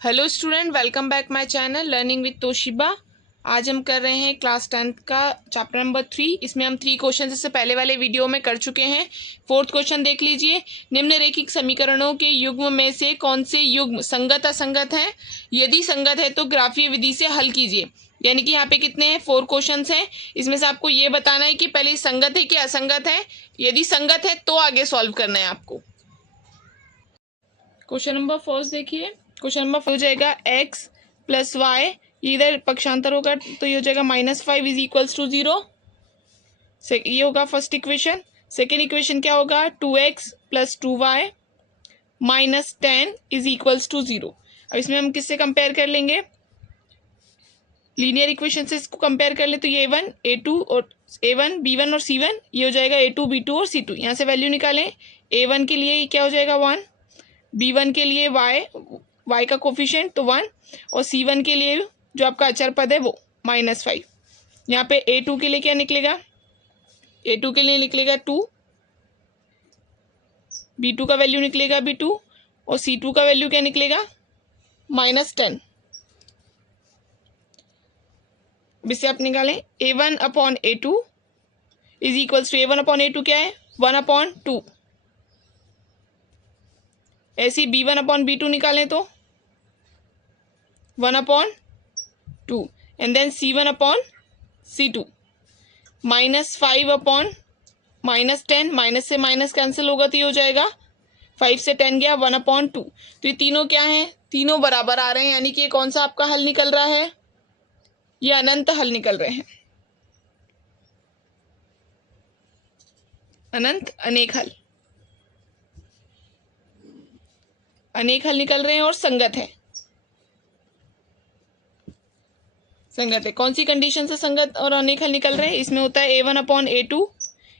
Hello student, welcome back my channel learning with Toshiba. आज हम कर रहे हैं क्लास 10th का चैप्टर नंबर 3। इसमें हम 3 क्वेश्चन इससे पहले वाले वीडियो में कर चुके हैं। 4th क्वेश्चन देख लीजिए। निम्नलिखित समीकरणों के युग्म में से कौन से युग्म संगत असंगत हैं? यदि संगत है तो ग्राफीय विधि से हल कीजिए। यानी कि यहाँ पे कितने हैं? 4 क्वेश्चन हैं। इसमें से आपको ये बताना है कि पहले संगत है कि असंगत है। यदि संगत है तो आगे सॉल्व करना है आपको। क्वेश्चन नंबर फर्स्ट देखिए। क्वेश्चन नंबर हो जाएगा x प्लस वाई, इधर पक्षांतर होगा तो ये हो जाएगा -5 इज इक्वल्स टू 0। ये होगा फर्स्ट इक्वेशन। सेकेंड इक्वेशन क्या होगा? 2x plus 2y -10 is equals to 0। अब इसमें हम किससे कंपेयर कर लेंगे? लीनियर इक्वेशन से इसको कंपेयर कर ले तो ये A1 A2 और A1 B1 और C1, ये हो जाएगा A2 B2 और C2। यहाँ से वैल्यू निकालें। A1 के लिए क्या हो जाएगा 1, B1 के लिए y का कोफिशिएंट तो 1, और C1 के लिए जो आपका अचर पद है वो -5। यहाँ पे A2 के लिए क्या निकलेगा? A2 के लिए निकलेगा 2, B2 का वैल्यू निकलेगा B2 और C2 का वैल्यू क्या निकलेगा? -10। इससे आप निकालें A1 upon A2 is equals to A1 upon A2 क्या है? 1/2। ऐसे ही B1 अपॉन B2 निकालें तो 1/2 and then C1 upon C2 -5 upon -10, minus से माइनस कैंसिल होगा तो ये हो जाएगा 5 से 10 गया 1/2। तो ये तीनों क्या हैं? तीनों बराबर आ रहे हैं, यानी कि ये कौन सा आपका हल निकल रहा है? ये अनंत हल निकल रहे हैं। अनंत अनेक हल, अनेक हल निकल रहे हैं और संगत है। संगत है। कौन सी कंडीशन से संगत और अनेक हल निकल रहे हैं? इसमें होता है A1 upon A2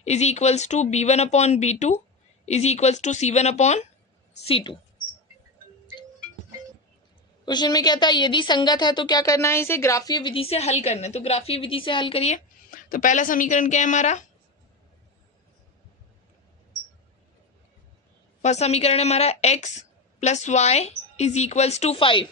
is equals to B1 upon B2 is equals to C1 upon C2। Question में क्या था? यदि संगत है तो क्या करना है? इसे ग्राफीय विधि से हल करना है। तो ग्राफीय विधि से हल करिए। तो पहला समीकरण क्या है हमारा? फर्स्ट समीकरण है हमारा x plus y is equals to 5।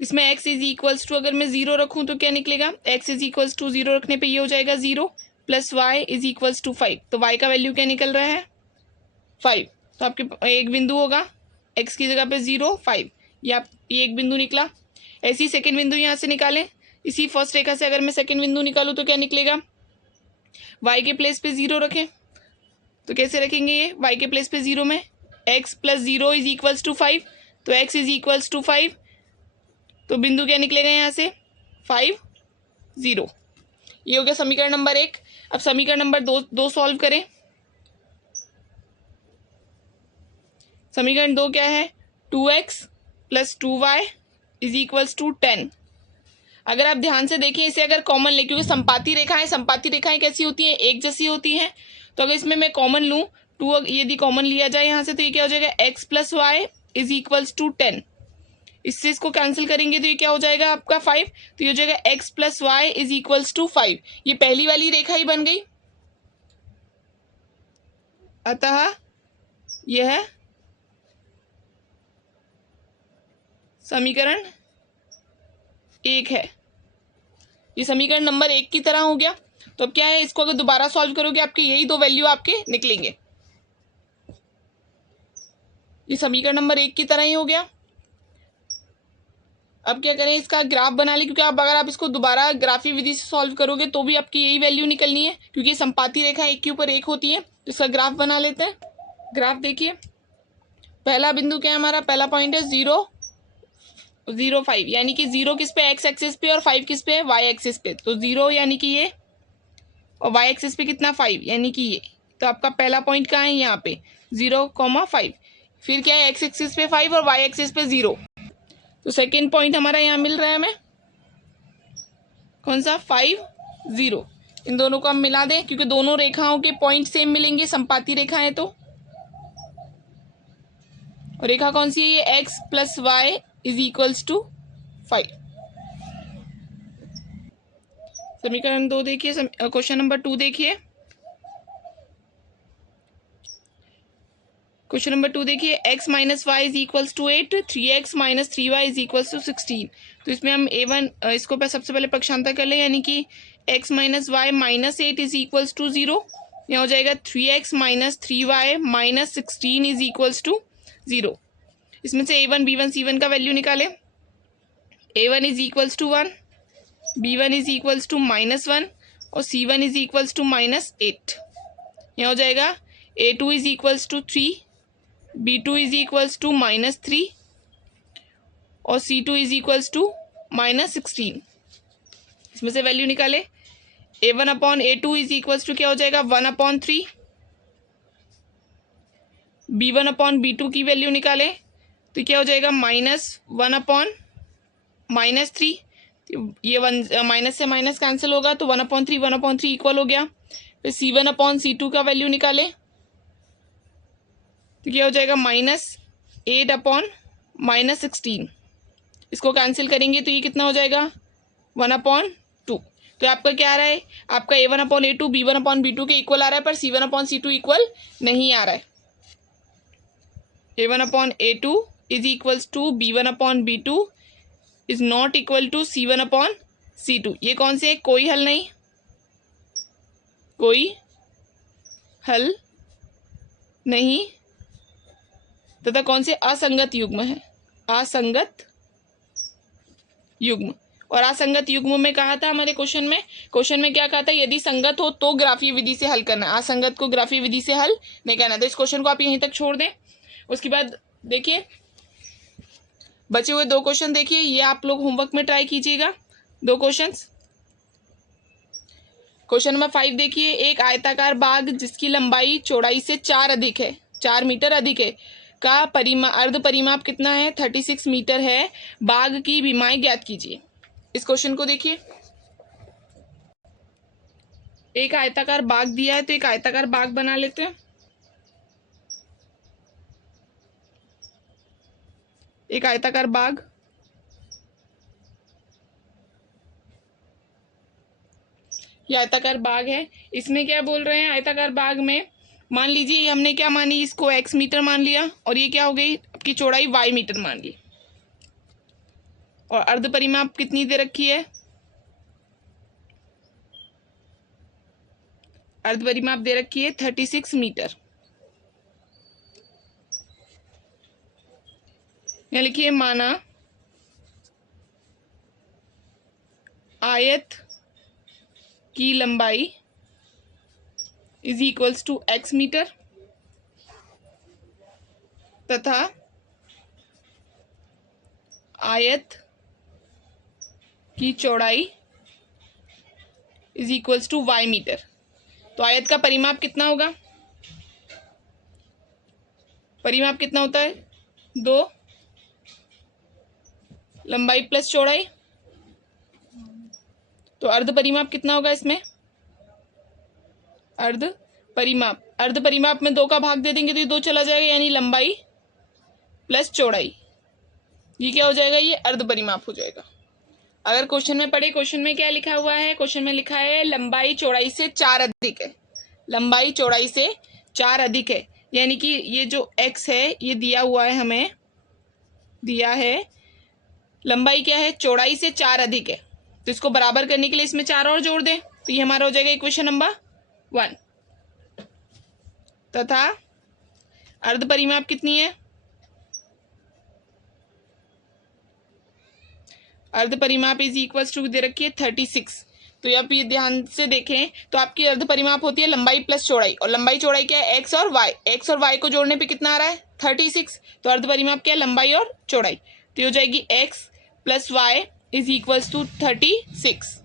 इसमें x इज इक्वल्स टू अगर मैं 0 रखूं तो क्या निकलेगा? x इज इक्वल्स टू 0 रखने पे ये हो जाएगा 0 plus y is equals to 5। तो y का वैल्यू क्या निकल रहा है? 5। तो आपके एक बिंदु होगा x की जगह पे 0 5, ये एक बिंदु निकला। ऐसी सेकेंड बिंदु यहाँ से निकालें। इसी फर्स्ट रेखा से अगर मैं सेकेंड बिंदु निकालूं तो क्या निकलेगा? y के प्लेस पे 0 रखें तो कैसे रखेंगे? ये y के प्लेस पे 0 में x plus 0 is equals to 5, तो x इज इक्वल्स टू 5। तो बिंदु क्या निकलेगा यहाँ से? 5 0। ये हो गया समीकरण नंबर 1। अब समीकरण नंबर 2 सॉल्व करें। समीकरण 2 क्या है? 2x plus 2y is equals to 10। अगर आप ध्यान से देखें इसे अगर कॉमन ले, क्योंकि संपाती रेखाएं कैसी होती हैं? एक जैसी होती हैं। तो अगर इसमें मैं कॉमन लूँ 2, यदि कॉमन लिया जाए यहाँ से तो ये क्या हो जाएगा? x plus y is equals to 10। इससे इसको कैंसिल करेंगे तो ये क्या हो जाएगा आपका 5। तो ये हो जाएगा x plus y is equals to 5। ये पहली वाली रेखा ही बन गई। अतः यह समीकरण 1 है। ये समीकरण नंबर 1 की तरह हो गया। तो अब क्या है? इसको अगर दोबारा सॉल्व करोगे आपके यही 2 वैल्यू आपके निकलेंगे। ये समीकरण नंबर 1 की तरह ही हो गया। अब क्या करें? इसका ग्राफ बना ले, क्योंकि अगर आप इसको दोबारा ग्राफीय विधि से सॉल्व करोगे तो भी आपकी यही वैल्यू निकलनी है, क्योंकि संपाती रेखा एक के ऊपर एक होती है। तो इसका ग्राफ बना लेते हैं। ग्राफ देखिए। पहला बिंदु क्या है हमारा? पहला पॉइंट है 0 0 5, यानी कि 0 किस पे? x एक्सिस पे, और 5 किस पे? y एक्सिस पे। तो 0 यानी कि ये, और y एक्सिस पे कितना? 5, यानी कि ये। तो आपका पहला पॉइंट कहाँ है? यहाँ पे 0,5। फिर क्या है? x एक्सिस पे 5 और y एक्सिस पे 0। तो सेकेंड पॉइंट हमारा यहाँ मिल रहा है हमें, कौन सा? 5 0। इन दोनों को हम मिला दें, क्योंकि दोनों रेखाओं के पॉइंट सेम मिलेंगे, संपाती रेखा है तो। और रेखा कौन सी है? ये x plus y is equals to 5। समीकरण 2 देखिए। क्वेश्चन नंबर 2 देखिए। क्वेश्चन नंबर 2 देखिए, x minus y is equals to 8, 3x minus 3y is equals to 16। तो इसमें हम a1 इसको सबसे पहले पक्षांतर कर लें, यानी कि x minus y minus 8 is equals to 0। यहाँ हो जाएगा 3x minus 3y minus 16 is equals to 0। इसमें से a1 b1 c1 का वैल्यू निकालें। a1 is equals to 1, b1 is equals to -1 और c1 इज इक्वल्स टू -8। यहाँ हो जाएगा a2 is equals to 3, b2 is equals to -3 और c2 is equals to -16। इसमें से वैल्यू निकाले। a1 upon a2 is equals to क्या हो जाएगा 1/3। b1 अपॉन b2 की वैल्यू निकाले तो क्या हो जाएगा -1 अपॉन -3। ये माइनस से माइनस कैंसिल होगा तो 1/3 इक्वल हो गया। फिर c1 अपॉन c2 का वैल्यू निकाले तो क्या हो जाएगा -8 अपॉन -16। इसको कैंसिल करेंगे तो ये कितना हो जाएगा 1/2। तो आपका क्या आ रहा है, आपका a1 upon a2 b1 upon b2 के इक्वल आ रहा है, पर c1 अपॉन c2 इक्वल नहीं आ रहा है। a1 upon a2 is equals to b1 upon b2 is not equal to c1 upon c2। ये कौन से है, कोई हल नहीं, कोई हल नहीं तथा कौन से असंगत युग्म है, असंगत युग्म। और असंगत युग्म में कहा था हमारे क्वेश्चन में क्या कहा था, यदि संगत हो तो ग्राफीय विधि से हल करना, असंगत को ग्राफीय विधि से हल नहीं करना। तो इस क्वेश्चन को आप यहीं तक छोड़ दें। उसके बाद देखिए बचे हुए 2 क्वेश्चन देखिए, ये आप लोग होमवर्क में ट्राई कीजिएगा 2 क्वेश्चंस। क्वेश्चन नंबर 5 देखिए, एक आयताकार बाग जिसकी लंबाई चौड़ाई से 4 मीटर अधिक है का अर्ध परिमाप कितना है, 36 मीटर है। बाग की विमाएं ज्ञात कीजिए। इस क्वेश्चन को देखिए, एक आयताकार बाग दिया है तो एक आयताकार बाग बना लेते हैं। एक आयताकार बाग, ये आयताकार बाग है। इसमें क्या बोल रहे हैं, आयताकार बाग में मान लीजिए हमने क्या मानी, इसको x मीटर मान लिया और ये क्या हो गई आपकी चौड़ाई y मीटर मान ली। और अर्ध परिमाप कितनी दे रखी है, अर्ध परिमाप दे रखी है 36 मीटर। यहाँ लिखिए, माना आयत की लंबाई is equals to x metre तथा आयत की चौड़ाई is equals to y metre. तो आयत का परिमाप कितना होगा, परिमाप कितना होता है 2 लंबाई प्लस चौड़ाई। तो अर्ध परिमाप कितना होगा इसमें, अर्ध परिमाप में 2 का भाग दे देंगे तो ये 2 चला जाएगा, यानी लंबाई प्लस चौड़ाई। ये क्या हो जाएगा, ये अर्ध परिमाप हो जाएगा। अगर क्वेश्चन में पढ़े, क्वेश्चन में क्या लिखा हुआ है, क्वेश्चन में लिखा है लंबाई चौड़ाई से 4 अधिक है, लंबाई चौड़ाई से 4 अधिक है, यानी कि ये जो x है ये दिया हुआ है, हमें दिया है लंबाई क्या है, चौड़ाई से 4 अधिक है। तो इसको बराबर करने के लिए इसमें 4 और जोड़ दें तो ये हमारा हो जाएगा इक्वेशन नंबर 1। तथा अर्ध परिमाप कितनी है, अर्ध परिमाप इज इक्वल्स टू दे रखी है 36। तो आप ये ध्यान से देखें तो आपकी अर्ध परिमाप होती है लंबाई प्लस चौड़ाई, और लंबाई चौड़ाई क्या है x और y को जोड़ने पे कितना आ रहा है 36। तो अर्ध परिमाप क्या है, लंबाई और चौड़ाई। तो ये हो जाएगी x plus y is equals to 36।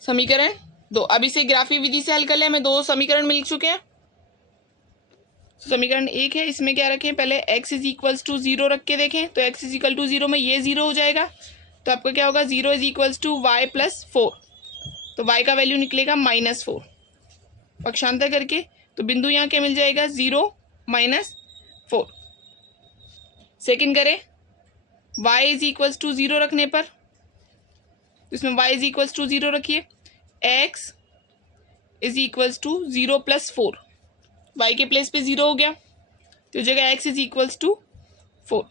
समीकरण 2। अब इसे ग्राफीय विधि से हल कर ले, हमें 2 समीकरण मिल चुके हैं। समीकरण 1 है, इसमें क्या रखें, पहले x इज इक्वल्स टू 0 रख के देखें तो x इज इक्वल टू 0 में ये 0 हो जाएगा। तो आपका क्या होगा, 0 is equals to y plus 4। तो y का वैल्यू निकलेगा -4। पक्षांतर करके तो बिंदु यहाँ क्या मिल जाएगा, 0 -4। सेकंड करें, y इज इक्वल्स टू 0 रखने पर, इसमें y इज इक्वल्स टू 0 रखिए, x is equals to 0 plus 4, y के प्लेस पे 0 हो गया। तो हो जाएगा x इज इक्वल्स टू 4।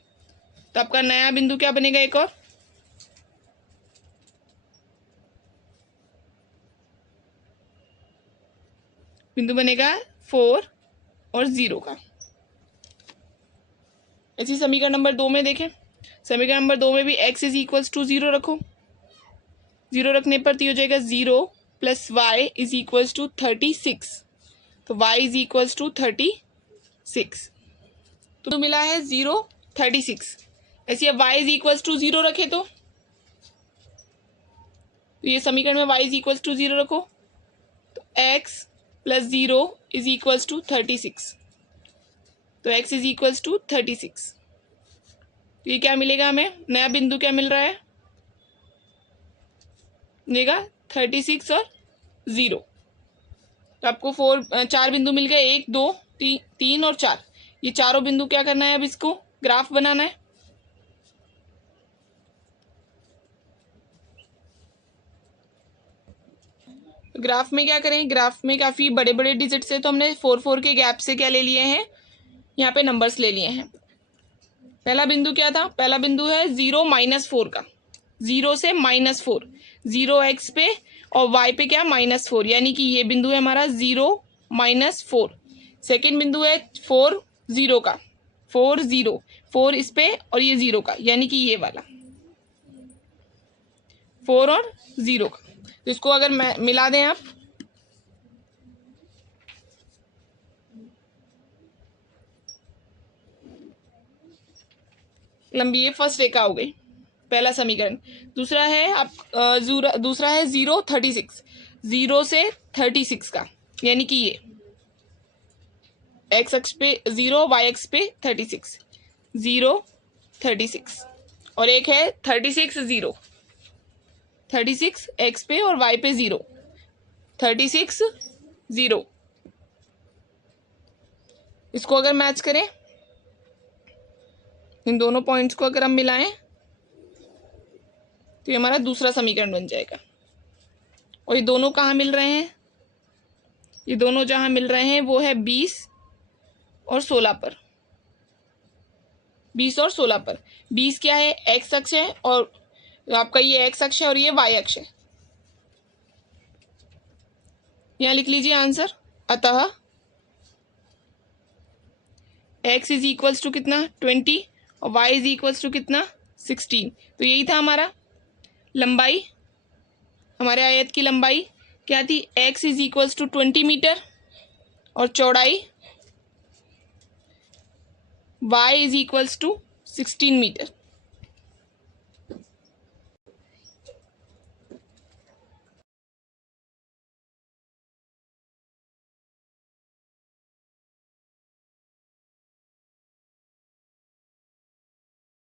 तो आपका नया बिंदु क्या बनेगा, एक और बिंदु बनेगा 4 और 0 का। इसी समीकरण नंबर 2 में देखें, समीकरण नंबर 2 में भी x इज इक्वल्स टू 0 रखो। 0 रखने पर तो हो जाएगा 0 plus y is equals to 36। तो y इज इक्वल्स टू 36। तो मिला है 0 36। ऐसे अब y इज इक्वल्स टू 0 रखे तो ये समीकरण में y इज इक्वल्स टू 0 रखो तो x plus 0 is equals to 36। तो x इज इक्वल्स टू 36। तो ये क्या मिलेगा, हमें नया बिंदु क्या मिल रहा है, मिलेगा 36 और 0। तो आपको 4 बिंदु मिल गए, 1 2 3 और 4। ये चारों बिंदु क्या करना है, अब इसको ग्राफ बनाना है। ग्राफ में क्या करें, ग्राफ में काफ़ी बड़े बड़े डिजिट से तो हमने 4 4 के गैप से क्या ले लिए हैं, यहाँ पे नंबर्स ले लिए हैं। पहला बिंदु क्या था, पहला बिंदु है 0 -4 का, 0 से -4, 0x पे और y पे क्या -4, यानी कि ये बिंदु है हमारा 0 -4। सेकेंड बिंदु है 4 0 का, 4 0, 4 इस पे और ये 0 का, यानी कि ये वाला 4 और 0 का। तो इसको अगर मिला दें आप, लंबी, ये फर्स्ट रेखा हो गई, पहला समीकरण। दूसरा है आप दूसरा है 0 36, 0 से 36 का, यानी कि ये x अक्ष पे 0, y अक्ष पे 36, 0 36। और एक है 36 0, 36 x पे और y पे 0, 36 0। इसको अगर मैच करें, इन दोनों पॉइंट्स को अगर हम मिलाएं तो ये हमारा दूसरा समीकरण बन जाएगा। और ये दोनों कहाँ मिल रहे हैं, ये दोनों जहाँ मिल रहे हैं वो है 20 और 16 पर, 20 और 16 पर। 20 क्या है, x अक्ष है, और आपका ये x अक्ष है और ये y अक्ष है। यहाँ लिख लीजिए आंसर। अतः x इज इक्वल्स टू कितना 20 और y इज इक्वल्स टू कितना 16। तो यही था हमारा लंबाई, हमारे आयत की लंबाई क्या थी, x is equals to 20 metre और चौड़ाई y is equals to 16 metre.